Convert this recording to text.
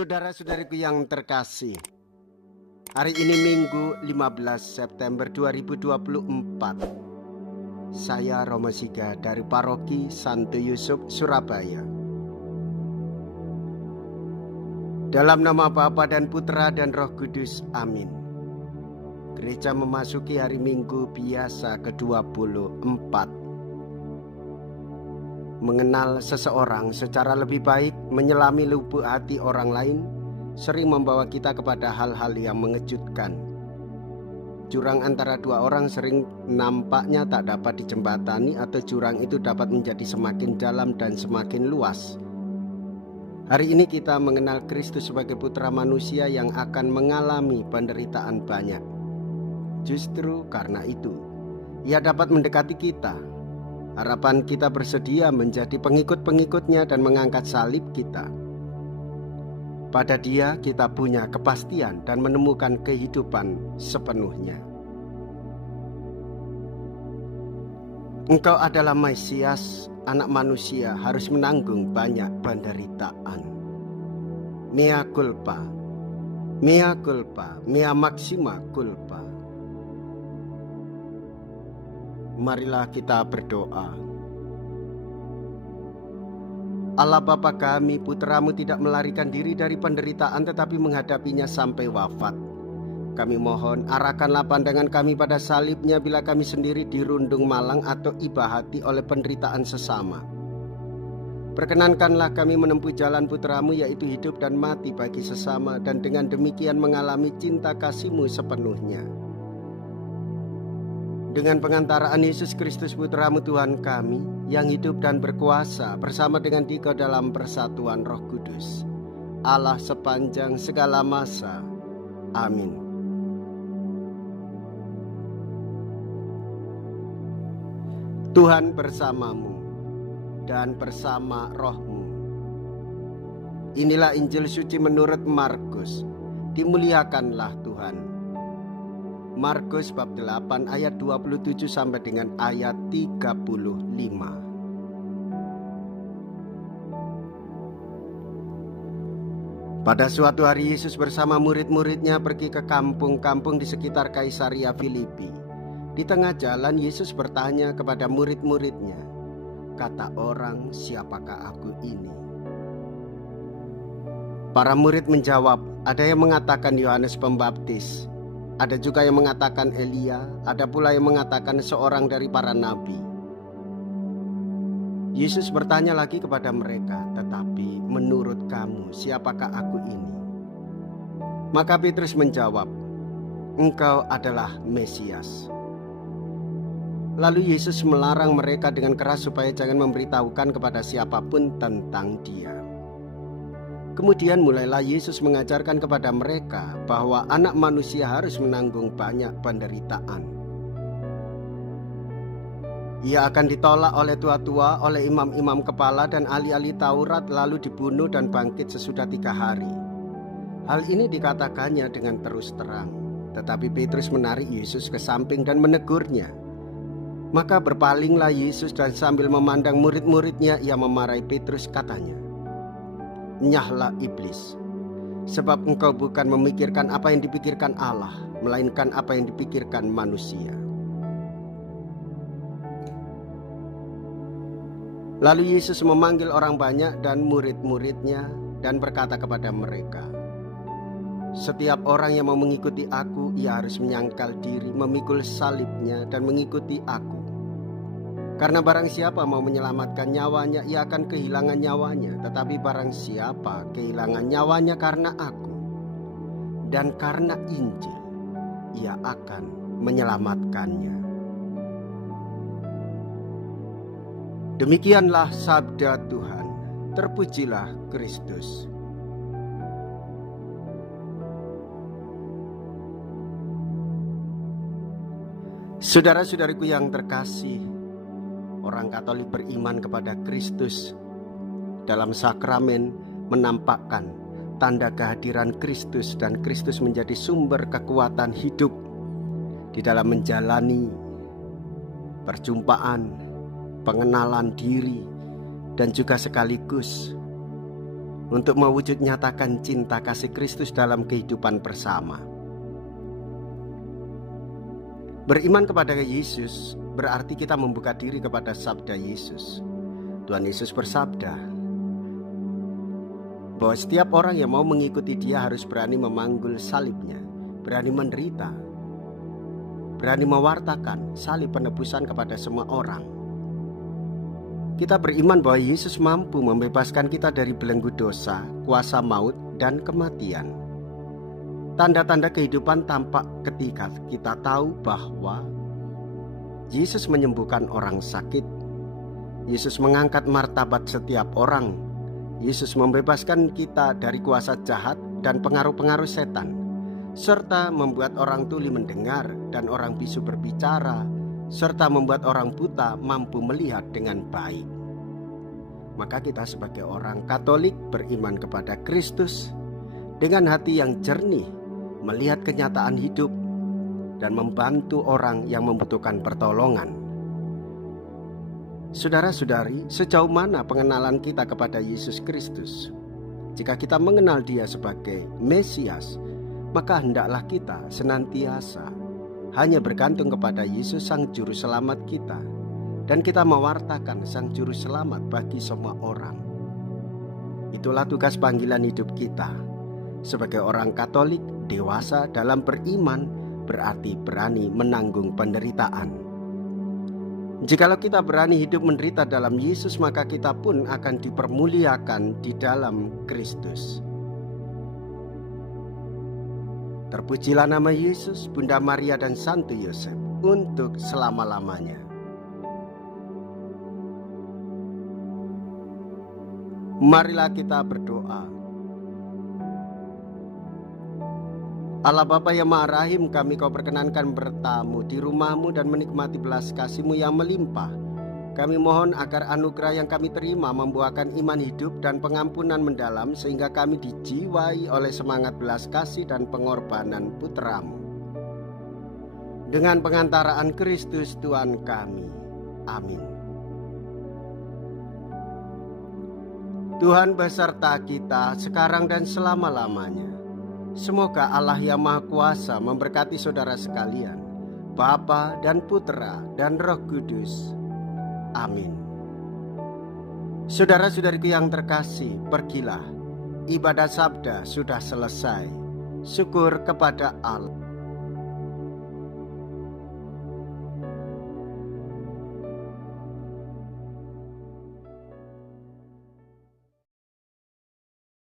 Saudara-saudariku yang terkasih, hari ini Minggu 15 September 2024. Saya Romo Siga dari Paroki Santo Yusuf, Surabaya. Dalam nama Bapa dan Putra dan Roh Kudus, amin. Gereja memasuki hari Minggu biasa ke-24. Mengenal seseorang secara lebih baik, menyelami lubuk hati orang lain, sering membawa kita kepada hal-hal yang mengejutkan. Jurang antara dua orang sering nampaknya tak dapat dijembatani, atau jurang itu dapat menjadi semakin dalam dan semakin luas. Hari ini kita mengenal Kristus sebagai putra manusia yang akan mengalami penderitaan banyak. Justru karena itu, Ia dapat mendekati kita. Harapan kita bersedia menjadi pengikut-pengikutnya dan mengangkat salib kita. Pada Dia kita punya kepastian dan menemukan kehidupan sepenuhnya. Engkau adalah Mesias, anak manusia harus menanggung banyak penderitaan. Mea culpa, mea culpa, mea maxima culpa. Marilah kita berdoa. Allah Bapa kami, Putramu tidak melarikan diri dari penderitaan tetapi menghadapinya sampai wafat. Kami mohon arahkanlah pandangan kami pada salibnya bila kami sendiri dirundung malang atau iba hati oleh penderitaan sesama. Perkenankanlah kami menempuh jalan Putramu, yaitu hidup dan mati bagi sesama, dan dengan demikian mengalami cinta kasih-Mu sepenuhnya. Dengan pengantaraan Yesus Kristus Putramu Tuhan kami, yang hidup dan berkuasa bersama dengan Dikau dalam persatuan Roh Kudus, Allah sepanjang segala masa. Amin. Tuhan bersamamu dan bersama rohmu. Inilah Injil suci menurut Markus. Dimuliakanlah Tuhan. Markus bab 8 ayat 27 sampai dengan ayat 35. Pada suatu hari Yesus bersama murid-muridnya pergi ke kampung-kampung di sekitar Kaisaria Filipi. Di tengah jalan Yesus bertanya kepada murid-muridnya, "Kata orang, siapakah aku ini?" Para murid menjawab, "Ada yang mengatakan Yohanes Pembaptis, ada juga yang mengatakan Elia, ada pula yang mengatakan seorang dari para nabi." Yesus bertanya lagi kepada mereka, "Tetapi menurut kamu, siapakah aku ini?" Maka Petrus menjawab, "Engkau adalah Mesias." Lalu Yesus melarang mereka dengan keras supaya jangan memberitahukan kepada siapapun tentang Dia. Kemudian mulailah Yesus mengajarkan kepada mereka bahwa anak manusia harus menanggung banyak penderitaan. Ia akan ditolak oleh tua-tua, oleh imam-imam kepala dan ahli-ahli Taurat, lalu dibunuh dan bangkit sesudah 3 hari. Hal ini dikatakannya dengan terus terang. Tetapi Petrus menarik Yesus ke samping dan menegurnya. Maka berpalinglah Yesus dan sambil memandang murid-muridnya, Ia memarahi Petrus, katanya, "Nyahlah iblis, sebab engkau bukan memikirkan apa yang dipikirkan Allah, melainkan apa yang dipikirkan manusia." Lalu Yesus memanggil orang banyak dan murid-muridnya dan berkata kepada mereka, "Setiap orang yang mau mengikuti aku, ia harus menyangkal diri, memikul salibnya dan mengikuti aku. Karena barang siapa mau menyelamatkan nyawanya, ia akan kehilangan nyawanya. Tetapi barang siapa kehilangan nyawanya karena aku dan karena Injil, ia akan menyelamatkannya." Demikianlah sabda Tuhan. Terpujilah Kristus. Saudara-saudariku yang terkasih, orang Katolik beriman kepada Kristus. Dalam sakramen menampakkan tanda kehadiran Kristus, dan Kristus menjadi sumber kekuatan hidup di dalam menjalani perjumpaan, pengenalan diri, dan juga sekaligus untuk mewujud nyatakan cinta kasih Kristus dalam kehidupan bersama. Beriman kepada Yesus berarti kita membuka diri kepada sabda Yesus. Tuhan Yesus bersabda bahwa setiap orang yang mau mengikuti Dia harus berani memanggul salibnya, berani menderita, berani mewartakan salib penebusan kepada semua orang. Kita beriman bahwa Yesus mampu membebaskan kita dari belenggu dosa, kuasa maut, dan kematian. Tanda-tanda kehidupan tampak ketika kita tahu bahwa Yesus menyembuhkan orang sakit, Yesus mengangkat martabat setiap orang, Yesus membebaskan kita dari kuasa jahat dan pengaruh-pengaruh setan, serta membuat orang tuli mendengar dan orang bisu berbicara, serta membuat orang buta mampu melihat dengan baik. Maka kita sebagai orang Katolik beriman kepada Kristus dengan hati yang jernih, melihat kenyataan hidup dan membantu orang yang membutuhkan pertolongan. Saudara-saudari, sejauh mana pengenalan kita kepada Yesus Kristus? Jika kita mengenal Dia sebagai Mesias, maka hendaklah kita senantiasa hanya bergantung kepada Yesus Sang Juru Selamat kita, dan kita mewartakan Sang Juru Selamat bagi semua orang. Itulah tugas panggilan hidup kita. Sebagai orang Katolik dewasa dalam beriman berarti berani menanggung penderitaan. Jikalau kita berani hidup menderita dalam Yesus, maka kita pun akan dipermuliakan di dalam Kristus. Terpujilah nama Yesus, Bunda Maria dan Santo Yosef untuk selama-lamanya. Marilah kita berdoa. Allah Bapa yang Maha Rahim, kami Kau perkenankan bertamu di rumah-Mu dan menikmati belas kasih-Mu yang melimpah. Kami mohon agar anugerah yang kami terima membuahkan iman hidup dan pengampunan mendalam, sehingga kami dijiwai oleh semangat belas kasih dan pengorbanan Putra-Mu. Dengan pengantaraan Kristus Tuhan kami. Amin. Tuhan beserta kita sekarang dan selama-lamanya. Semoga Allah yang Maha Kuasa memberkati saudara sekalian, Bapa dan Putra dan Roh Kudus. Amin. Saudara-saudariku yang terkasih, pergilah. Ibadah sabda sudah selesai. Syukur kepada Allah.